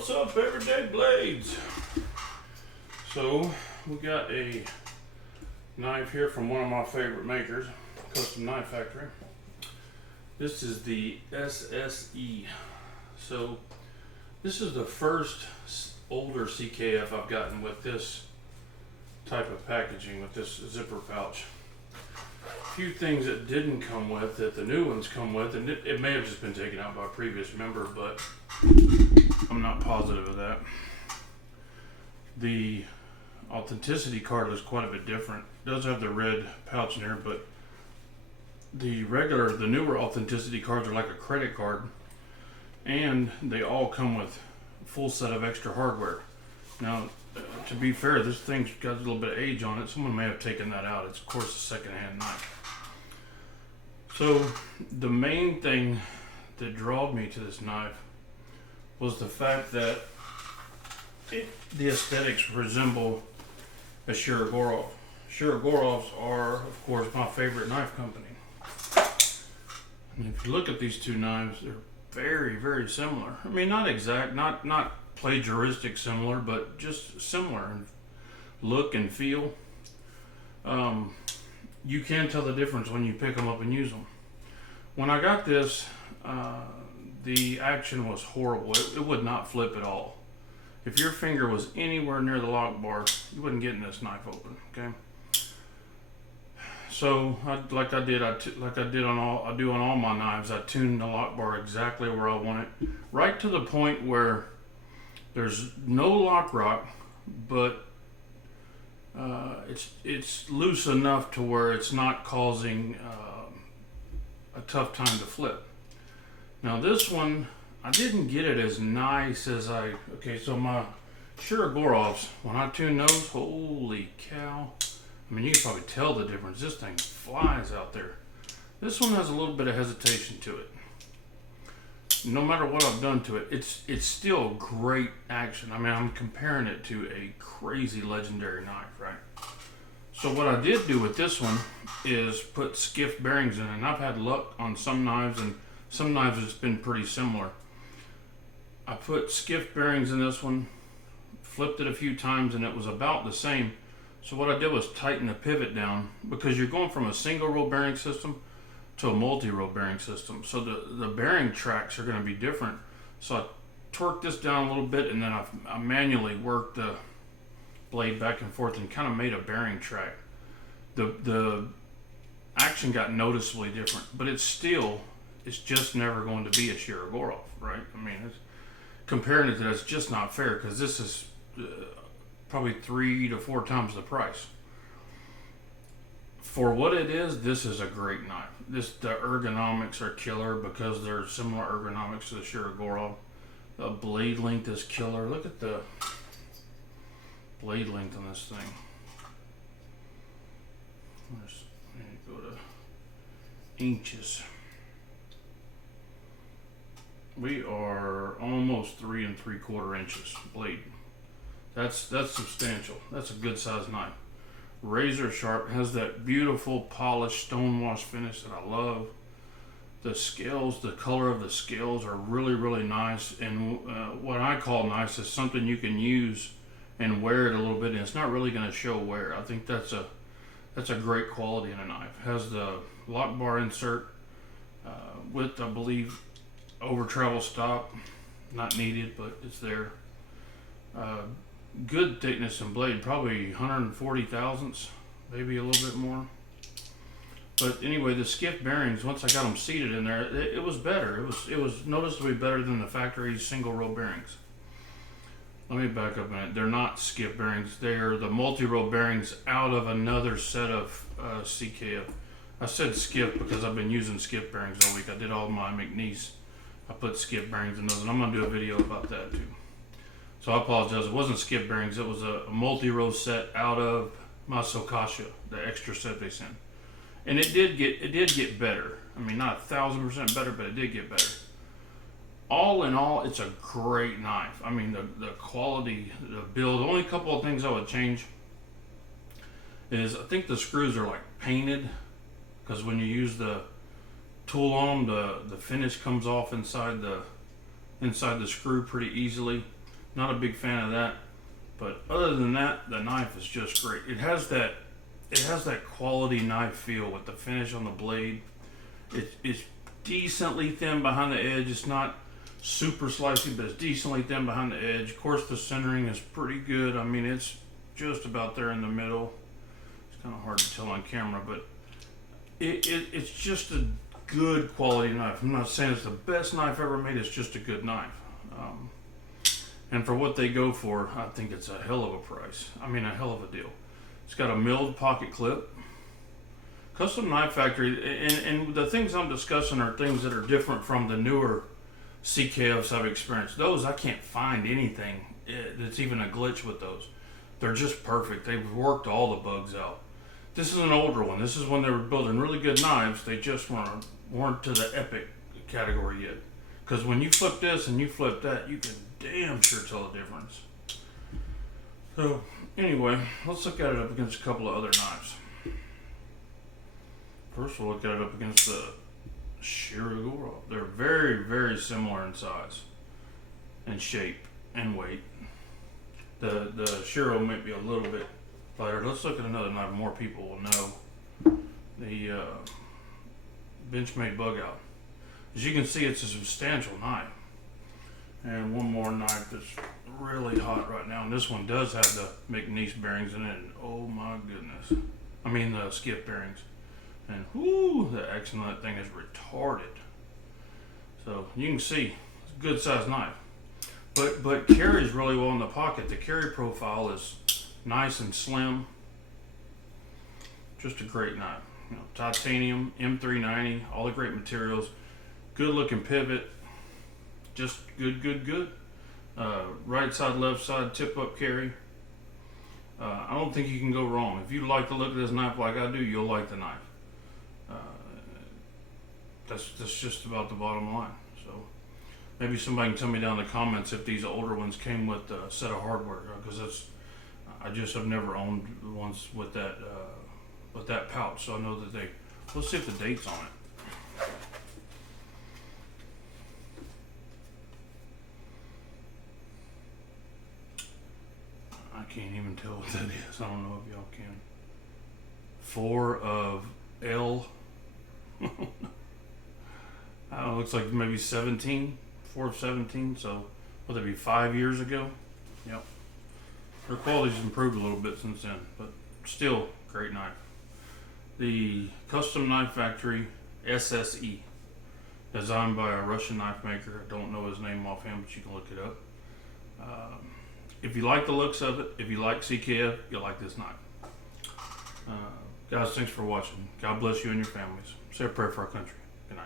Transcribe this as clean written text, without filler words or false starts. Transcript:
What's up, Everyday Blades? So we got a knife here from one of my favorite makers, Custom Knife Factory. This is the SSE. So this is the first older CKF I've gotten with this type of packaging, with this zipper pouch. A few things that didn't come with that the new ones come with, and it may have just been taken out by a previous member, but I'm not positive of that. The authenticity card is quite a bit different. It does have the red pouch in here, but the newer authenticity cards are like a credit card, and they all come with a full set of extra hardware. Now, to be fair, this thing's got a little bit of age on it. Someone may have taken that out. It's, of course, a second-hand knife. So the main thing that drew me to this knife was the fact that the aesthetics resemble a Shirogorov. Shirogorovs are, of course, my favorite knife company. And if you look at these two knives, they're very, very similar. I mean, not exact, not plagiaristic similar, but just similar in look and feel. You can tell the difference when you pick them up and use them. When I got this, the action was horrible. It would not flip at all. If your finger was anywhere near the lock bar, you wouldn't get this knife open. Okay. So, like I do on all my knives, I tuned the lock bar exactly where I want it, right to the point where there's no lock rock, but it's loose enough to where it's not causing a tough time to flip. Now this one, I didn't get it as nice as so my Shirogorovs, when I tune those, holy cow. I mean, you can probably tell the difference. This thing flies out there. This one has a little bit of hesitation to it. No matter what I've done to it, it's still great action. I mean, I'm comparing it to a crazy legendary knife, right? So what I did do with this one is put skiff bearings in it, and I've had luck on some knives, and some knives it's been pretty similar. I put skiff bearings in this one, flipped it a few times, and it was about the same. So what I did was tighten the pivot down, because you're going from a single row bearing system to a multi-row bearing system. So the bearing tracks are going to be different. So I torqued this down a little bit, and then I manually worked the blade back and forth and kind of made a bearing track. The action got noticeably different, but it's just never going to be a Shirogorov, right? I mean, comparing it to that, it's just not fair, because this is probably 3 to 4 times the price. For what it is, this is a great knife. The ergonomics are killer because they're similar ergonomics to the Shirogorov. The blade length is killer. Look at the blade length on this thing. Let's go to inches. We are almost 3 3/4 inches blade. That's substantial. That's a good sized knife. Razor sharp, has that beautiful polished stonewash finish that I love. The scales, the color of the scales are really, really nice. And what I call nice is something you can use and wear it a little bit, and it's not really going to show wear. I think that's a great quality in a knife. Has the lock bar insert with, I believe, over travel stop, not needed, but it's there. Good thickness in blade, probably 140 thousandths, maybe a little bit more. But anyway, the skiff bearings, once I got them seated in there, it was better. It was noticeably better than the factory single row bearings. Let me back up a minute. They're not skiff bearings. They're the multi-row bearings out of another set of CKF. I said skiff because I've been using skiff bearings all week. I did all my McNeese. I put skiff bearings in those, and I'm going to do a video about that too. So I apologize. It wasn't skiff bearings. It was a multi-row set out of my Sokasha, the extra set they sent. And it did get better. I mean, not 1,000% better, but it did get better. All in all, it's a great knife. I mean, the quality, the build. The only couple of things I would change is I think the screws are like painted, because when you use the tool on them, the finish comes off inside the screw pretty easily. Not a big fan of that. But other than that, the knife is just great. It has that quality knife feel with the finish on the blade. It's decently thin behind the edge. It's not super slicey, but it's decently thin behind the edge. Of course, the centering is pretty good. I mean, it's just about there in the middle. It's kind of hard to tell on camera, but it's just a good quality knife. I'm not saying it's the best knife ever made. It's just a good knife. And for what they go for, I think it's a hell of a price. I mean, a hell of a deal. It's got a milled pocket clip. Custom Knife Factory, and the things I'm discussing are things that are different from the newer CKFs I've experienced. Those, I can't find anything that's even a glitch with those. They're just perfect. They've worked all the bugs out. This is an older one. This is when they were building really good knives. They just weren't to the epic category yet. Because when you flip this and you flip that, you can damn sure tell the difference. So anyway, let's look at it up against a couple of other knives. First, we'll look at it up against the Shiroguro. They're very, very similar in size and shape and weight. The Shiro might be a little bit lighter. Let's look at another knife more people will know. The Benchmade Bug Out. As you can see, it's a substantial knife. And one more knife that's really hot right now. And this one does have the McNeese bearings in it. And oh my goodness. I mean the skiff bearings. And whoo, the action on that thing is retarded. So you can see, it's a good sized knife. But carries really well in the pocket. The carry profile is nice and slim. Just a great knife. You know, titanium, M390, all the great materials. Good looking pivot. Just good. Right side, left side, tip up carry. I don't think you can go wrong. If you like the look of this knife like I do, you'll like the knife. That's just about the bottom line. So maybe somebody can tell me down in the comments if these older ones came with a set of hardware, because I just have never owned ones with that pouch. So I know that let's see if the date's on it. I can't even tell what that is. I don't know if y'all can. 4 of L. I don't know, looks like maybe 17. 4 of 17. So, will that be 5 years ago? Yep. Their quality's improved a little bit since then, but still great knife. The Custom Knife Factory SSE, designed by a Russian knife maker. I don't know his name offhand, but you can look it up. If you like the looks of it, if you like CKF, you'll like this knife. Guys, thanks for watching. God bless you and your families. Say a prayer for our country. Good night.